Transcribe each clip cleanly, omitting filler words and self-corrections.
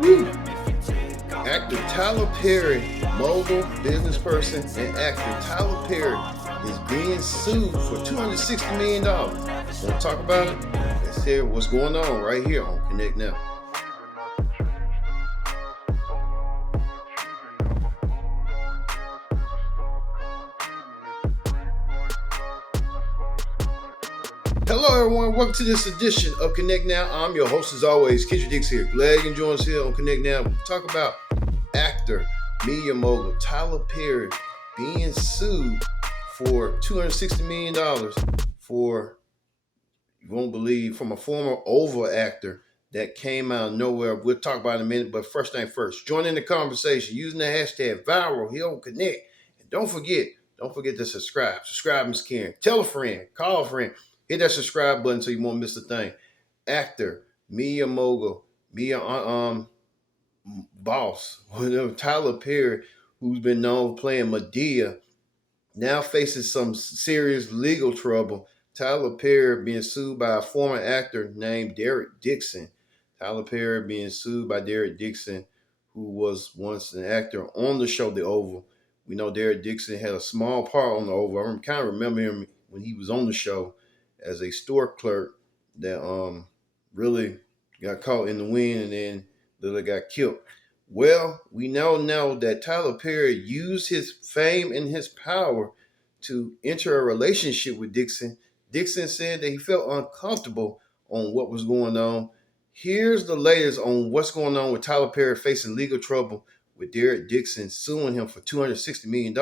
Woo. Actor Tyler Perry, mogul, business person, and actor Tyler Perry is being sued for $260 million. Want to talk about it? Let's hear what's going on right here on Connect Now. Hello, everyone. Welcome to this edition of Connect Now. I'm your host, as always, Kendra Dix here. Glad you can join us here on Connect Now. We talk about actor, media mogul Tyler Perry being sued for $260 million for, you won't believe, from a former Oval actor that came out of nowhere. We'll talk about it in a minute, but first thing first, join in the conversation using the hashtag viral here on Connect. And don't forget to subscribe. Subscribe is caring. Tell a friend, call a friend. Hit that subscribe button so you won't miss a thing. Actor, media mogul, media boss, Tyler Perry, who's been known for playing Medea, now faces some serious legal trouble. Tyler Perry being sued by a former actor named Derek Dixon. Tyler Perry being sued by Derek Dixon, who was once an actor on the show The Oval. We know Derek Dixon had a small part on The Oval. I kind of remember him when he was on the show as a store clerk that really got caught in the wind and then literally got killed. Well, we now know that Tyler Perry used his fame and his power to enter a relationship with Dixon. Dixon said that he felt uncomfortable on what was going on. Here's the latest on what's going on with Tyler Perry facing legal trouble with Derek Dixon suing him for $260 million.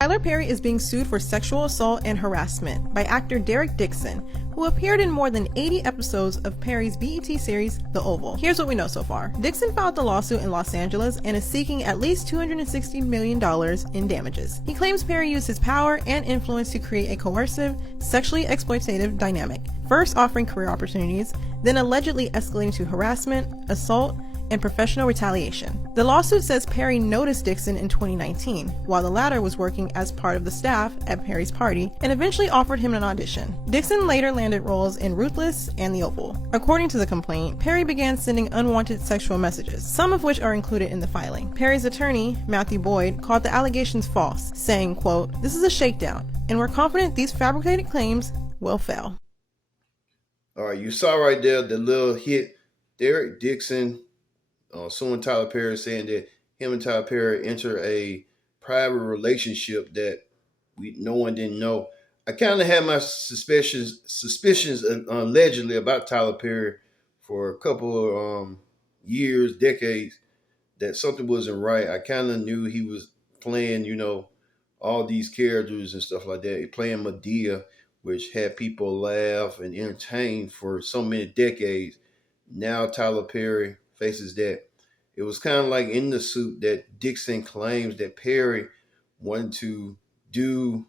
Tyler Perry is being sued for sexual assault and harassment by actor Derek Dixon, who appeared in more than 80 episodes of Perry's BET series, The Oval. Here's what we know so far. Dixon filed the lawsuit in Los Angeles and is seeking at least $260 million in damages. He claims Perry used his power and influence to create a coercive, sexually exploitative dynamic, first offering career opportunities, then allegedly escalating to harassment, assault, and professional retaliation. The lawsuit says Perry noticed Dixon in 2019, while the latter was working as part of the staff at Perry's party, and eventually offered him an audition. Dixon later landed roles in Ruthless and The Oval. According to the complaint, Perry began sending unwanted sexual messages, some of which are included in the filing. Perry's attorney, Matthew Boyd, called the allegations false, saying, quote, "This is a shakedown, and we're confident these fabricated claims will fail." All right, you saw right there the little hit. Derek Dixon suing Tyler Perry, saying that him and Tyler Perry enter a private relationship that no one didn't know. I kind of had my suspicions allegedly about Tyler Perry for a couple of years, decades, that something wasn't right. I kind of knew he was playing, all these characters and stuff like that. Playing Medea, which had people laugh and entertain for so many decades. Now Tyler Perry faces that. It was kind of like in the suit that Dixon claims that Perry wanted to do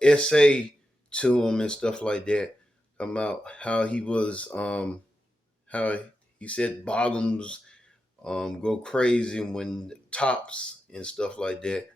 essay to him and stuff like that, about how he was, how he said bottoms go crazy when tops and stuff like that,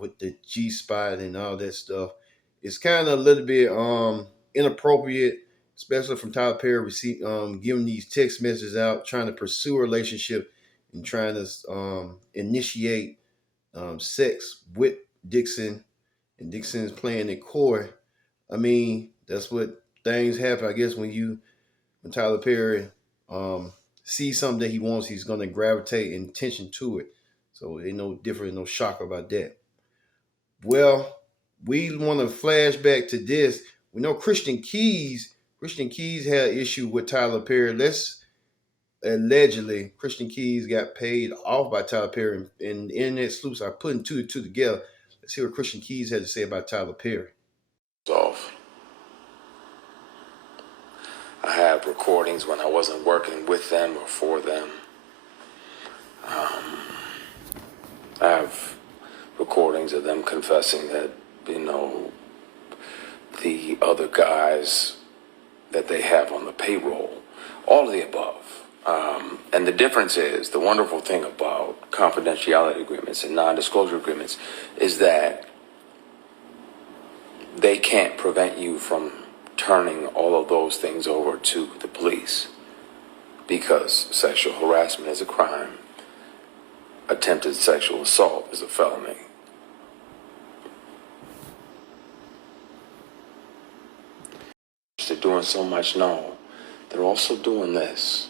with the G spot and all that stuff. It's kind of a little bit inappropriate, especially from Tyler Perry giving these text messages out, trying to pursue a relationship and trying to initiate sex with Dixon, and Dixon's playing it coy. I mean, that's what things happen. I guess when Tyler Perry sees something that he wants, he's going to gravitate in attention to it. So ain't no different, no shock about that. Well, we want to flash back to this. We know Christian Keys had an issue with Tyler Perry. Allegedly, Christian Keys got paid off by Tyler Perry, and the internet sleuths are putting two and two together. Let's see what Christian Keys had to say about Tyler Perry. Off. I have recordings when I wasn't working with them or for them. I have recordings of them confessing that, the other guys that they have on the payroll, all of the above. And the difference is, the wonderful thing about confidentiality agreements and non-disclosure agreements is that they can't prevent you from turning all of those things over to the police. because sexual harassment is a crime. Attempted sexual assault is a felony. They're doing so much. No, they're also doing this.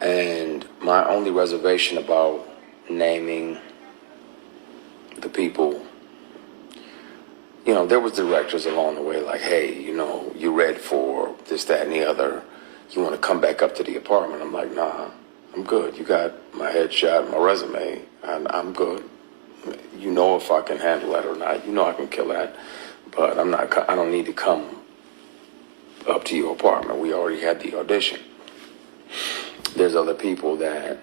And my only reservation about naming the people, there was directors along the way like, hey, you read for this, that, and the other. You want to come back up to the apartment? I'm like, nah, I'm good. You got my headshot, my resume. I'm good. You know if I can handle that or not. You know I can kill that. But I don't need to come up to your apartment. We already had the audition. There's other people that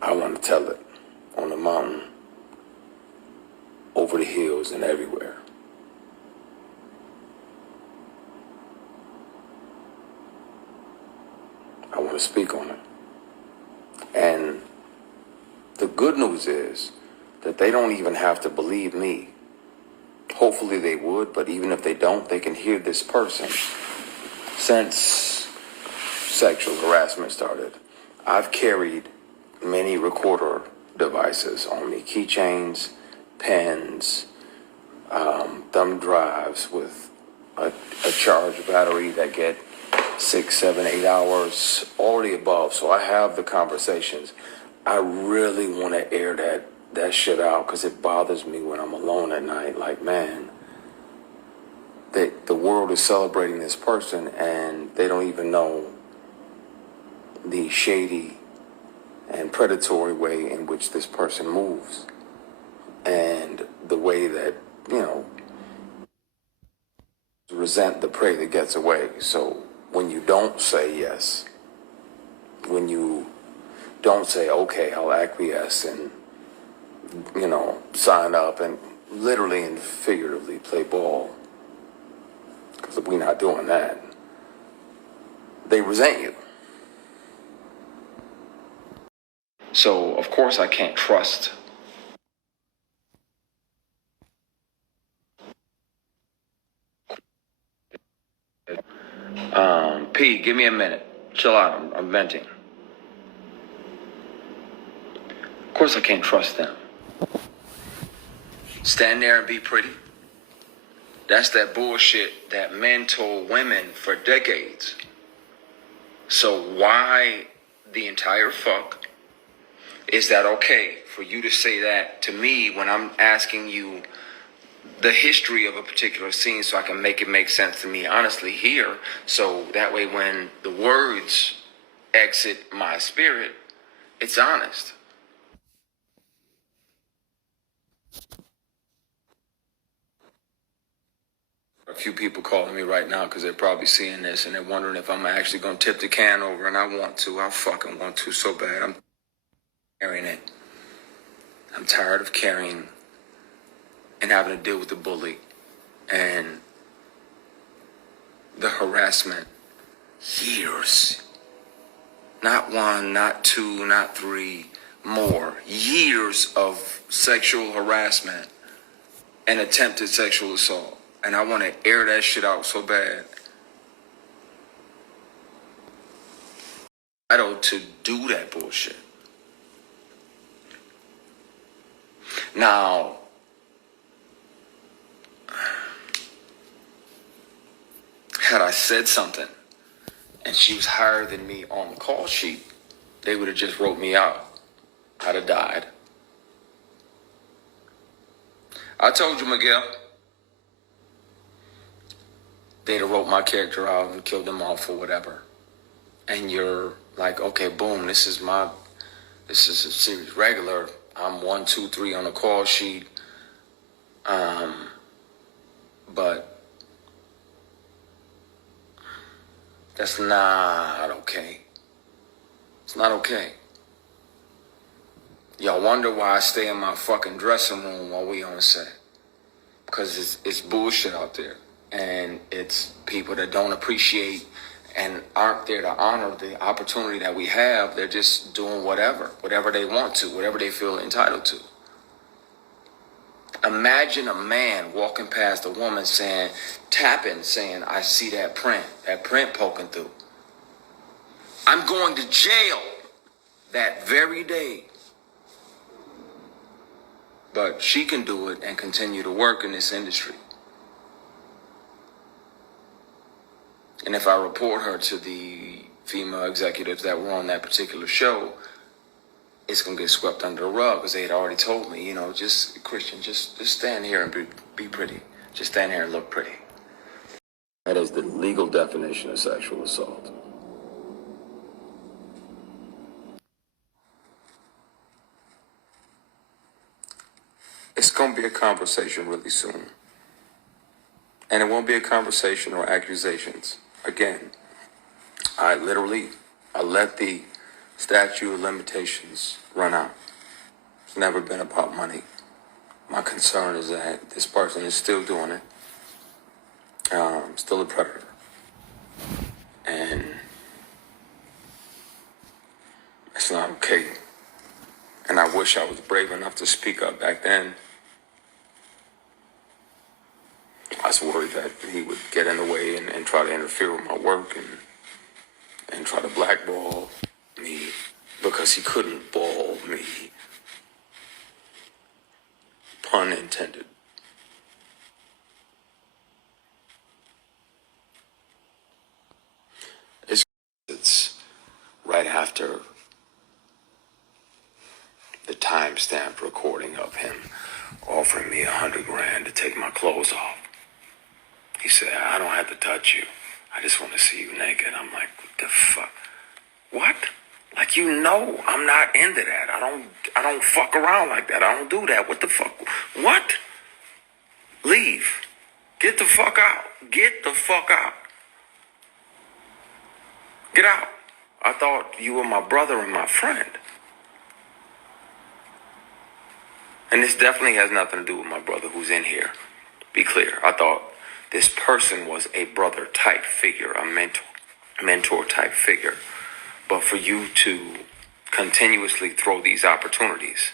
I want to tell it on the mountain, over the hills, and everywhere. I want to speak on it. And the good news is that they don't even have to believe me. Hopefully they would, but even if they don't, they can hear this person. Since sexual harassment started, I've carried many recorder devices on me, keychains, pens, thumb drives with a charged battery that get 6, 7, 8 hours, all the above. So I have the conversations. I really want to air that shit out because it bothers me when I'm alone at night. Like, man, the world is celebrating this person and they don't even know the shady and predatory way in which this person moves and the way that, resent the prey that gets away. So when you don't say yes, when you don't say, okay, I'll acquiesce and, sign up and literally and figuratively play ball, because we're not doing that, they resent you. So, of course, I can't trust. P, give me a minute. Chill out, I'm venting. Of course I can't trust them. Stand there and be pretty. That's that bullshit that men told women for decades. So why the entire fuck is that okay for you to say that to me when I'm asking you the history of a particular scene so I can make it make sense to me honestly here, so that way when the words exit my spirit, it's honest. A few people calling me right now because they're probably seeing this and they're wondering if I'm actually going to tip the can over, and I want to. I fucking want to so bad. I'm carrying it. I'm tired of carrying and having to deal with the bully and the harassment. Years. Not one, not two, not three, more. Years of sexual harassment and attempted sexual assault. And I want to air that shit out so bad. I don't to do that bullshit. Now, had I said something and she was higher than me on the call sheet, they would have just wrote me out. I'd have died. I told you, Miguel. They'd have wrote my character out and killed them off or whatever. And you're like, okay, boom, this is a series regular. I'm 1, 2, 3 on the call sheet. But that's not okay. It's not okay. Y'all wonder why I stay in my fucking dressing room while we on set. Because it's bullshit out there. And it's people that don't appreciate and aren't there to honor the opportunity that we have. They're just doing whatever they want to, whatever they feel entitled to. Imagine a man walking past a woman saying, tapping, saying, I see that print poking through. I'm going to jail that very day. But she can do it and continue to work in this industry. And if I report her to the female executives that were on that particular show, it's going to get swept under the rug because they had already told me, just, Christian, just stand here and be pretty. Just stand here and look pretty. That is the legal definition of sexual assault. It's going to be a conversation really soon. And it won't be a conversation or accusations. Again, I let the statute of limitations run out. It's never been about money. My concern is that this person is still doing it. Still a predator. And it's not okay. And I wish I was brave enough to speak up back then. I was worried that he would get in the way and try to interfere with my work and try to blackball me because he couldn't ball me. Pun intended. It's right after the time-stamped recording of him offering me $100,000 to take my clothes off. He said, I don't have to touch you. I just want to see you naked. I'm like, what the fuck? What? Like, I'm not into that. I don't fuck around like that. I don't do that. What the fuck? What? Leave. Get the fuck out. Get the fuck out. Get out. I thought you were my brother and my friend. And this definitely has nothing to do with my brother who's in here. Be clear. I thought this person was a brother type figure, a mentor type figure. But for you to continuously throw these opportunities,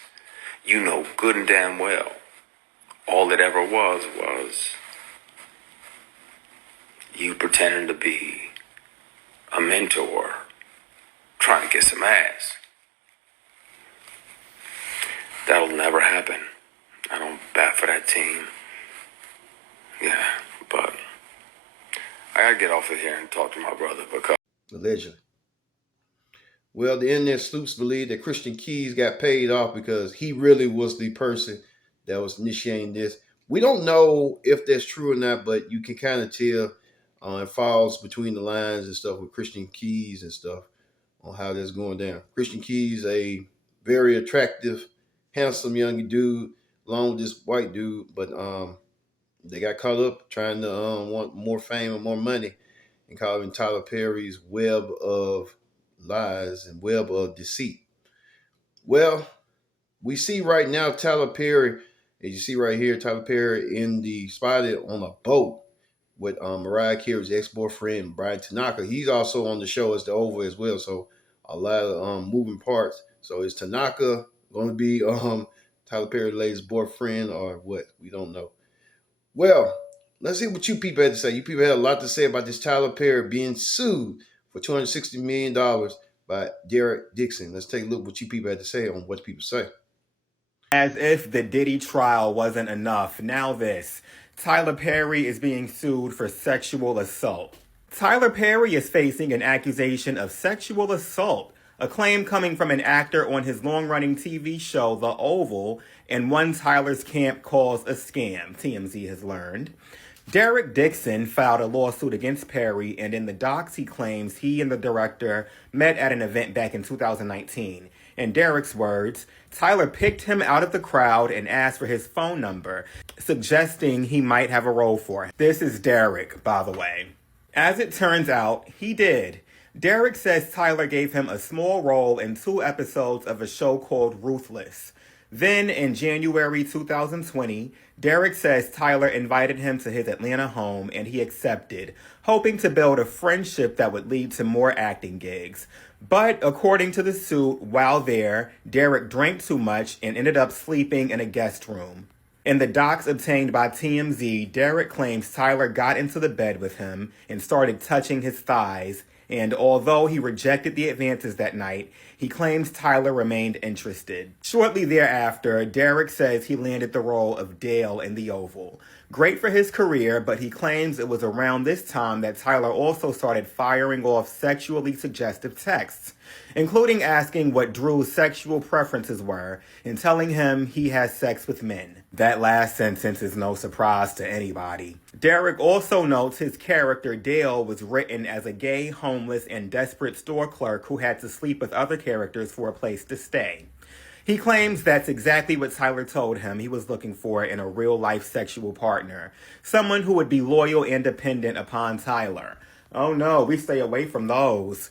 you know good and damn well, all it ever was you pretending to be a mentor trying to get some ass. That'll never happen. I don't bat for that team. Yeah, but I gotta get off of here and talk to my brother because Allegedly. Well, the internet sleuths believe that Christian Keys got paid off because he really was the person that was initiating this. We don't know if that's true or not, but you can kind of tell it falls between the lines and stuff with Christian Keys and stuff on how that's going down. Christian Keys, a very attractive, handsome young dude, along with this white dude, but they got caught up trying to want more fame and more money and caught in Tyler Perry's web of lies and web of deceit. Well, we see right now Tyler Perry, as you see right here, Tyler Perry in the spotted on a boat with Mariah Carey's ex-boyfriend Brian Tanaka. He's also on the show as the Oval as well, so a lot of moving parts. So is Tanaka going to be Tyler Perry's latest boyfriend or what? We don't know. Well, let's see what you people had to say. You people had a lot to say about this Tyler Perry being sued for $260 million by Derek Dixon. Let's take a look what you people had to say on what people say. As if the Diddy trial wasn't enough, now this. Tyler Perry is being sued for sexual assault. Tyler Perry is facing an accusation of sexual assault, a claim coming from an actor on his long-running TV show, The Oval, and one Tyler's camp calls a scam, TMZ has learned. Derek Dixon filed a lawsuit against Perry, and in the docs he claims he and the director met at an event back in 2019. In Derek's words, Tyler picked him out of the crowd and asked for his phone number, suggesting he might have a role for him. This is Derek, by the way. As it turns out, he did. Derek says Tyler gave him a small role in 2 episodes of a show called Ruthless. Then, in January 2020, Derek says Tyler invited him to his Atlanta home and he accepted, hoping to build a friendship that would lead to more acting gigs. But according to the suit, while there, Derek drank too much and ended up sleeping in a guest room. In the docs obtained by TMZ, Derek claims Tyler got into the bed with him and started touching his thighs, and although he rejected the advances that night, he claims Tyler remained interested. Shortly thereafter, Derek says he landed the role of Dale in The Oval. Great for his career, but he claims it was around this time that Tyler also started firing off sexually suggestive texts, including asking what Drew's sexual preferences were and telling him he has sex with men. That last sentence is no surprise to anybody. Derek also notes his character Dale was written as a gay, homeless, and desperate store clerk who had to sleep with other characters for a place to stay. He claims that's exactly what Tyler told him he was looking for in a real-life sexual partner, someone who would be loyal and dependent upon Tyler. Oh no, we stay away from those.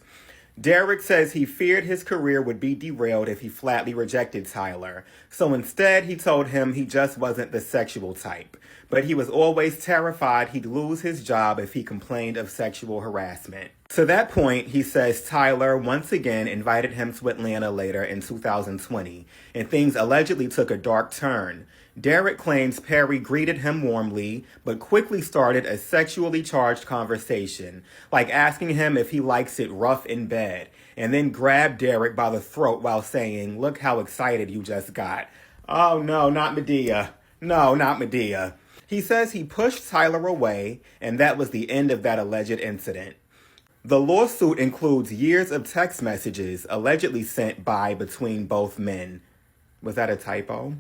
Derek says he feared his career would be derailed if he flatly rejected Tyler, so instead he told him he just wasn't the sexual type, but he was always terrified he'd lose his job if he complained of sexual harassment. To that point, he says Tyler once again invited him to Atlanta later in 2020, and things allegedly took a dark turn. Derek claims Perry greeted him warmly, but quickly started a sexually charged conversation, like asking him if he likes it rough in bed, and then grabbed Derek by the throat while saying, "Look how excited you just got." Oh no, not Medea. No, not Medea. He says he pushed Tyler away, and that was the end of that alleged incident. The lawsuit includes years of text messages allegedly sent by between both men. Was that a typo?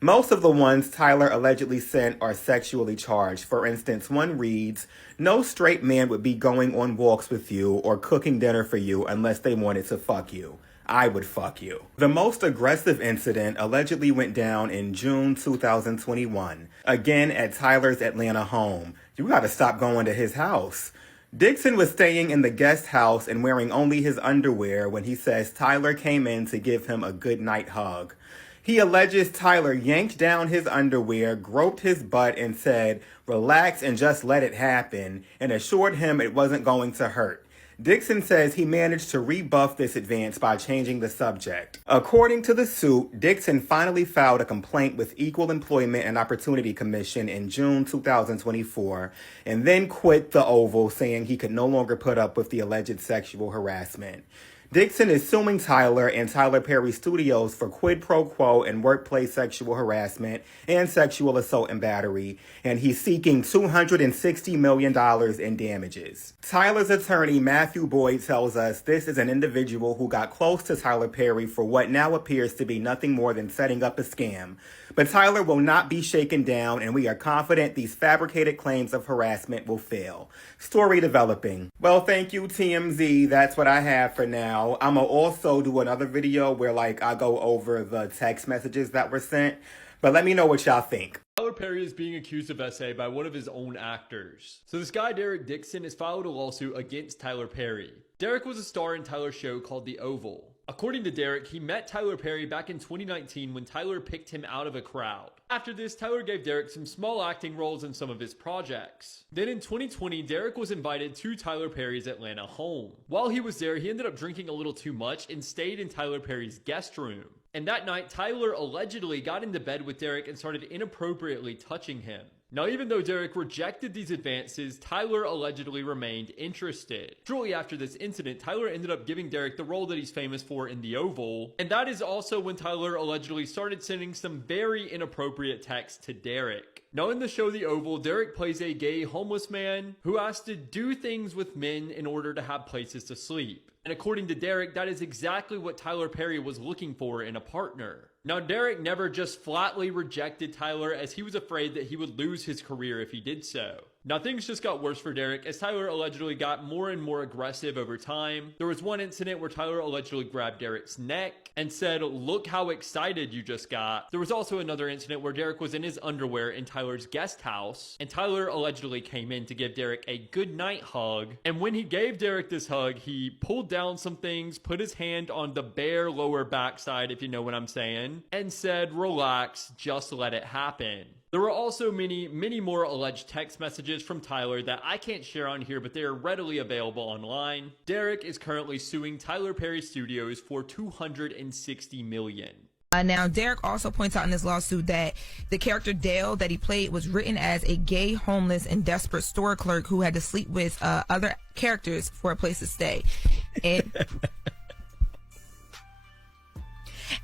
Most of the ones Tyler allegedly sent are sexually charged. For instance, one reads, "No straight man would be going on walks with you or cooking dinner for you unless they wanted to fuck you. I would fuck you." The most aggressive incident allegedly went down in June 2021, again at Tyler's Atlanta home. You gotta stop going to his house. Dixon was staying in the guest house and wearing only his underwear when he says Tyler came in to give him a good night hug. He alleges Tyler yanked down his underwear, groped his butt, and said, "Relax and just let it happen," and assured him it wasn't going to hurt. Dixon says he managed to rebuff this advance by changing the subject. According to the suit, Dixon finally filed a complaint with Equal Employment and Opportunity Commission in June 2024, and then quit the Oval, saying he could no longer put up with the alleged sexual harassment. Dixon is suing Tyler and Tyler Perry Studios for quid pro quo and workplace sexual harassment and sexual assault and battery, and he's seeking $260 million in damages. Tyler's attorney, Matthew Boyd, tells us this is an individual who got close to Tyler Perry for what now appears to be nothing more than setting up a scam. But Tyler will not be shaken down, and we are confident these fabricated claims of harassment will fail. Story developing. Well, thank you, TMZ. That's what I have for now. I'm going to also do another video where, I go over the text messages that were sent. But let me know what y'all think. Tyler Perry is being accused of SA by one of his own actors. So this guy, Derek Dixon, has filed a lawsuit against Tyler Perry. Derek was a star in Tyler's show called The Oval. According to Derek, he met Tyler Perry back in 2019 when Tyler picked him out of a crowd. After this, Tyler gave Derek some small acting roles in some of his projects. Then in 2020, Derek was invited to Tyler Perry's Atlanta home. While he was there, he ended up drinking a little too much and stayed in Tyler Perry's guest room. And that night, Tyler allegedly got into bed with Derek and started inappropriately touching him. Now, even though Derek rejected these advances, Tyler allegedly remained interested. Shortly after this incident, Tyler ended up giving Derek the role that he's famous for in The Oval, and that is also when Tyler allegedly started sending some very inappropriate texts to Derek. Now, in the show The Oval, Derek plays a gay homeless man who has to do things with men in order to have places to sleep. And according to Derek, that is exactly what Tyler Perry was looking for in a partner. Now, Derek never just flatly rejected Tyler, as he was afraid that he would lose his career if he did so. Now, things just got worse for Derek as Tyler allegedly got more and more aggressive over time. There was one incident where Tyler allegedly grabbed Derek's neck and said, "Look how excited you just got." There was also another incident where Derek was in his underwear in Tyler's guest house, and Tyler allegedly came in to give Derek a good night hug. And when he gave Derek this hug, he pulled down some things, put his hand on the bare lower backside, if you know what I'm saying, and said, "Relax, just let it happen." There were also many more alleged text messages from Tyler that I can't share on here, but they are readily available online. Derek is currently suing Tyler Perry Studios for $260 million. Now, Derek also points out in this lawsuit that the character Dale that he played was written as a gay, homeless, and desperate store clerk who had to sleep with other characters for a place to stay.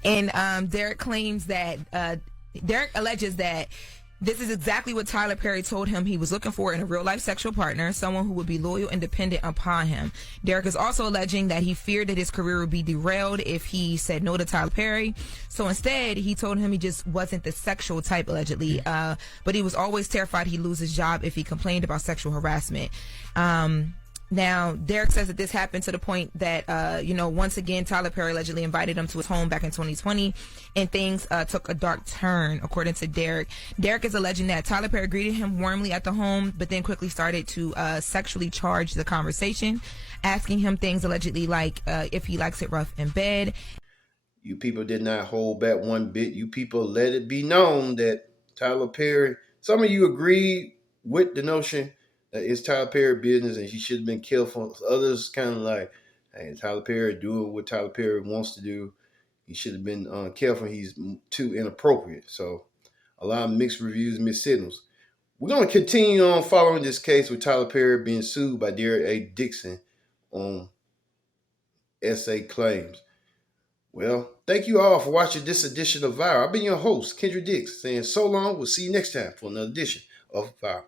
And Derek claims that Derek alleges that this is exactly what Tyler Perry told him he was looking for in a real-life sexual partner, someone who would be loyal and dependent upon him. Derek is also alleging that he feared that his career would be derailed if he said no to Tyler Perry. So instead, he told him he just wasn't the sexual type, allegedly. But he was always terrified he'd lose his job if he complained about sexual harassment. Now, Derek says that this happened to the point that, once again, Tyler Perry allegedly invited him to his home back in 2020, and things took a dark turn, according to Derek. Derek is alleging that Tyler Perry greeted him warmly at the home, but then quickly started to sexually charge the conversation, asking him things allegedly like if he likes it rough in bed. You people did not hold back one bit. You people let it be known that Tyler Perry, some of you agreed with the notion that it's Tyler Perry business and he should have been careful. Others kind of like, hey, Tyler Perry doing what Tyler Perry wants to do. He should have been careful. He's too inappropriate. So a lot of mixed reviews, mixed signals. We're going to continue on following this case with Tyler Perry being sued by Derek A. Dixon on SA claims. Well, thank you all for watching this edition of Viral. I've been your host, Kendra Dix, saying so long. We'll see you next time for another edition of Viral.